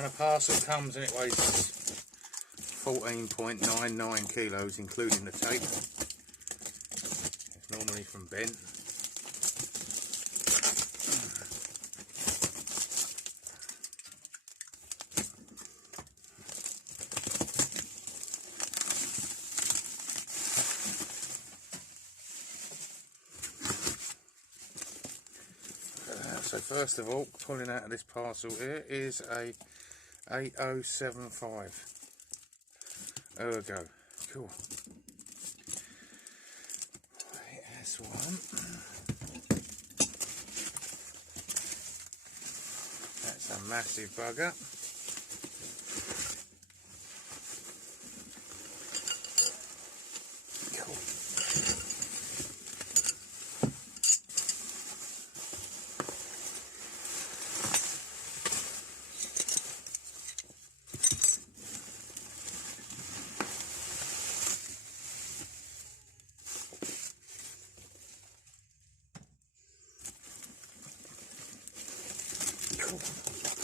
when a parcel comes and it weighs 14.99 kilos including the tape, it's normally from Ben. So first of all, pulling out of this parcel here is a 8075 Ergo. Cool. Right, that's one. That's a massive bugger. Cool.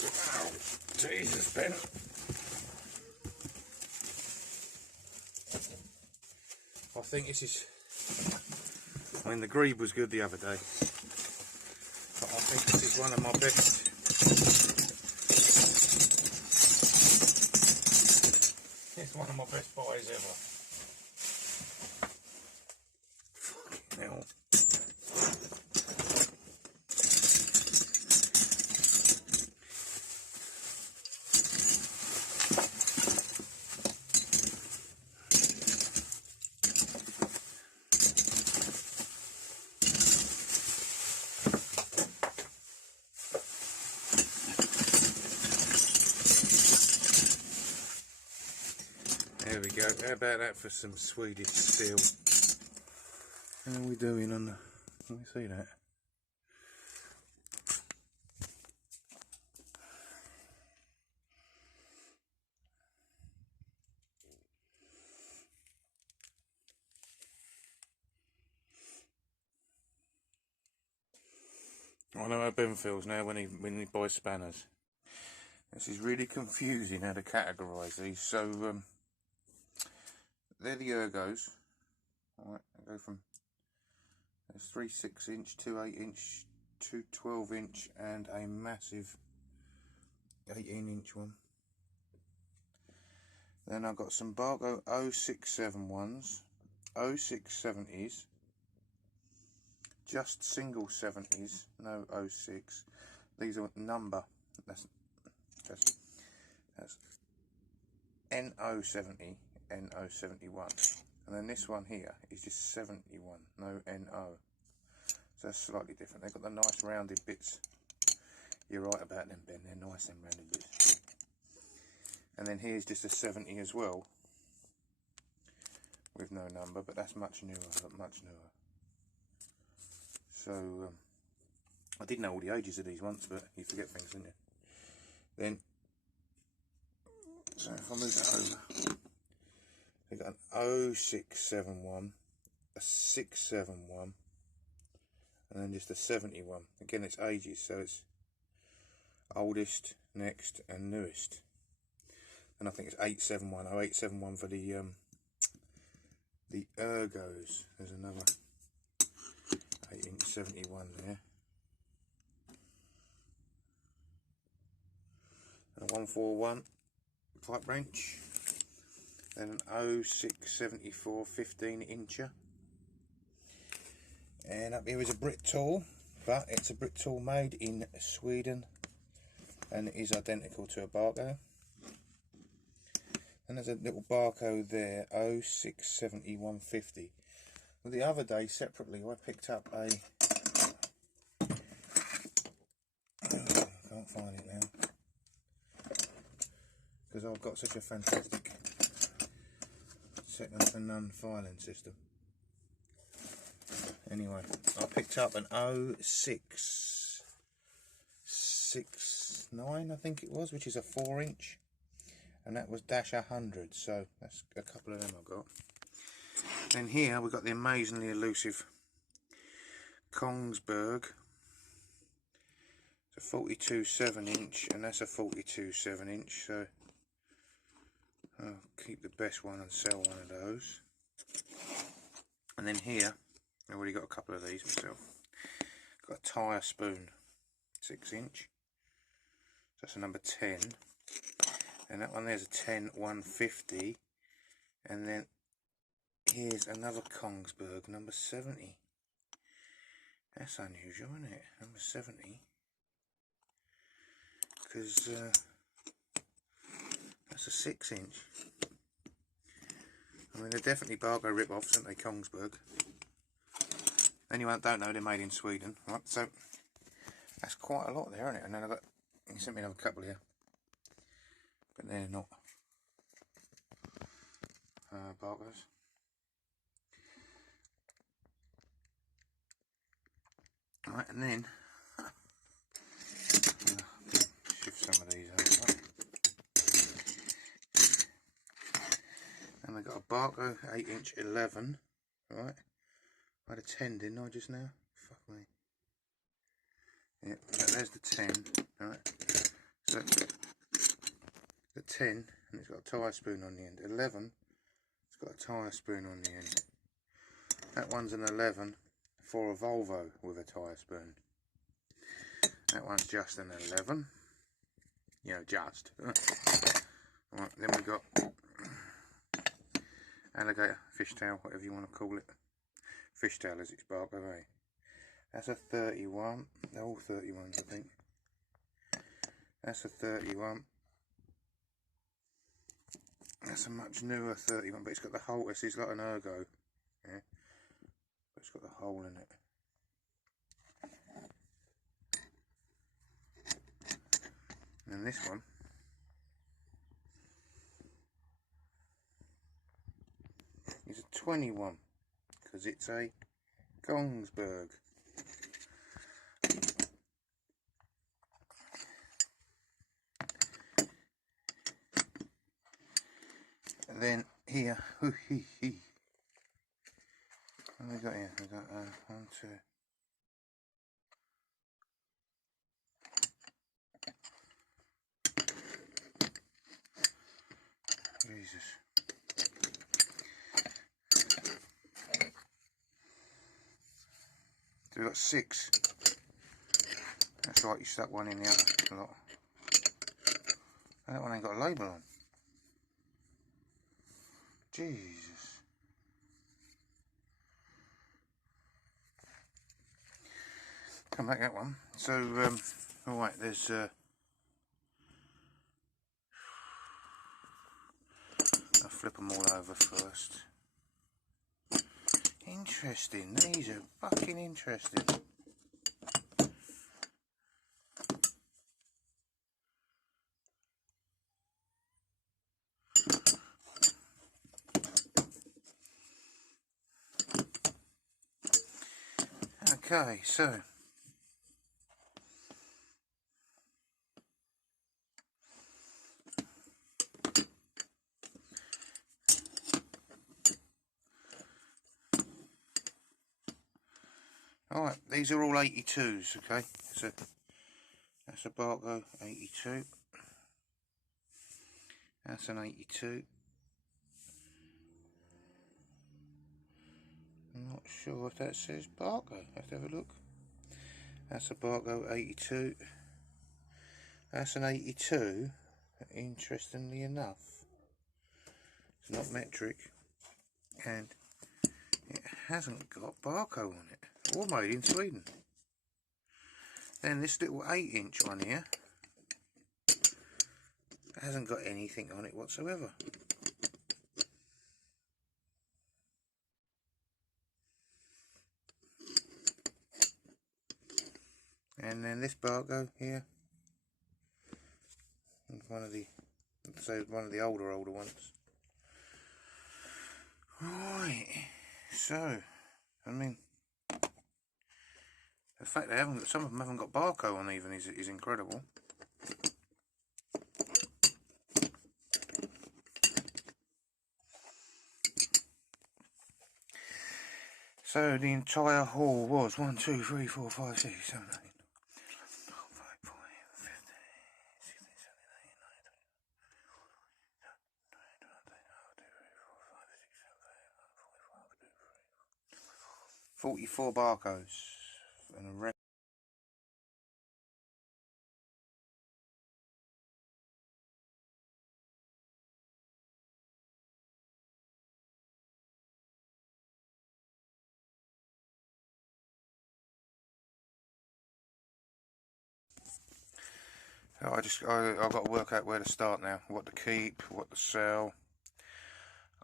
Wow, Jesus, Ben. I think this is, I mean the grebe was good the other day, but I think this is one of my best. It's one of my best buys ever. Fucking hell. There we go. How about that for some Swedish steel? How are we doing on the... Let me see that. I know how Ben feels now when he buys spanners. This is really confusing how to categorise these. So they're the Ergos. Alright, I go from, there's 3 6-inch, 2 8-inch, 2 12-inch and a massive 18-inch one. Then I've got some Bahco 0671s, 0670s, just single 70s, no 06. These are number, that's NO70, NO71. And then this one here is just 71, no NO. So that's slightly different. They've got the nice rounded bits. You're right about them, Ben, they're nice and rounded bits. And then here's just a 70 as well, with no number, but that's much newer, much newer. So, I did know all the ages of these once, but you forget things, don't you? Then, so if I move that over, we've got an 0671, a 671, and then just a 71. Again, it's ages, so it's oldest, next, and newest. And I think it's 871, 0871 for the Ergos. There's another 8-inch 71 there. And a 141 pipe wrench. Then an 0674 15-incher. And up here is a Brit tool, but it's a Brit tool made in Sweden and it is identical to a Bahco. And there's a little Bahco there, 0670 150. Well, the other day, separately, I picked up a... can't find it now. Because I've got such a fantastic second to none filing system. Anyway, I picked up an 0669, I think it was, which is a 4-inch. And that was dash 100, so that's a couple of them I've got. Then here we've got the amazingly elusive Kongsberg. It's a 42 7-inch, and that's a 42 7-inch, so I'll keep the best one and sell one of those. And then here, I've already got a couple of these myself. Got a tyre spoon, 6-inch. That's a number 10. And that one there's a 10 150. And then here's another Kongsberg, number 70. That's unusual, isn't it? Number 70. Because that's a 6-inch. I mean, they're definitely Bahco rip-offs, aren't they, Kongsberg? Anyone that don't know, they're made in Sweden. Right, so that's quite a lot there, isn't it? And then I've got, he sent me another couple here, but they're not Bahcos. Right, and then shift some of these over. And we've got a Bahco 8-inch 11, right? I had a 10, didn't I, just now? Fuck me. Yeah, there's the 10, right? So, the 10, and it's got a tyre spoon on the end. 11, it's got a tyre spoon on the end. That one's an 11 for a Volvo with a tyre spoon. That one's just an 11. You know, just. Right, then we've got alligator, fishtail, whatever you want to call it. Fishtail as it's Bahco, eh? That's a 31. They're all 31s, I think. That's a 31. That's a much newer 31, but it's got the hole. This is like an ergo, yeah. But it's got the hole in it. And this one is a 21 because it's a Kongsberg. And then here, what have we got here? We've got 1, 2. Jesus. So we've got 6. That's right, you stuck one in the other lot. That one ain't got a label on. Jesus. Come back that one. So, alright, there's I'll flip them all over first. Interesting, these are fucking interesting. Okay, so alright, these are all 82s, okay? So that's a Bahco 82. That's an 82. I'm not sure if that says Bahco. Have to have a look. That's a Bahco 82. That's an 82. Interestingly enough, it's not metric, and it hasn't got Bahco on it, or made in Sweden. Then this little 8-inch one here hasn't got anything on it whatsoever. And then this Bahco here, one of the older ones. Right, so I mean, the fact they haven't got, some of them haven't got Bahco on even is incredible. So the entire haul was 1, 2, 3, 4, 5, 6, 7, 8, 9, 5, 4, 44 Bahcos and a red. So I've got to work out where to start now, what to keep, what to sell.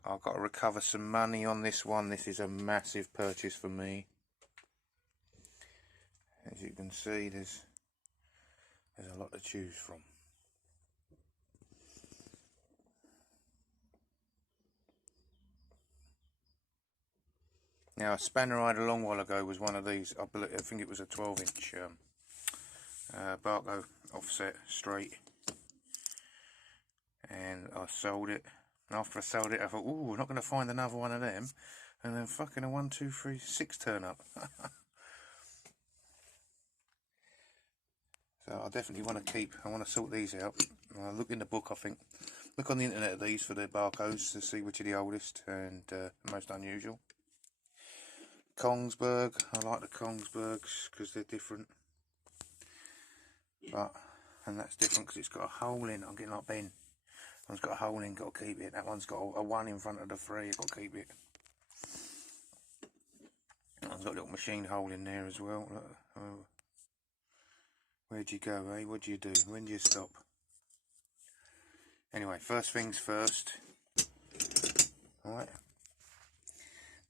I've got to recover some money on this one. This is a massive purchase for me. As you can see, there's a lot to choose from. Now, a spanner I had a long while ago was one of these. I think it was a 12-inch Bahco offset straight, and I sold it. And after I sold it, I thought, "Ooh, we're not going to find another one of them." And then fucking a 1, 2, 3, 6 turn up. So I definitely want to keep. I want to sort these out. I'll look in the book. I think look on the internet at these for the Bahcos to see which are the oldest and most unusual. Kongsberg, I like the Kongsbergs because they're different, and that's different because it's got a hole in. I'm getting like Ben. One's got a hole in, got to keep it. That one's got a 1 in front of the 3, got to keep it. That one's got a little machine hole in there as well. Oh. Where'd you go, eh? What'd you do? When do you stop? Anyway, first things first. Alright.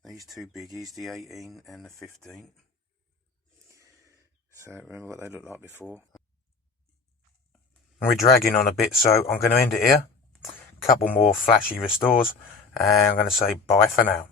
These two biggies, the 18 and the 15. So remember what they looked like before. We're dragging on a bit, so I'm going to end it here. Couple more flashy restores, and I'm going to say bye for now.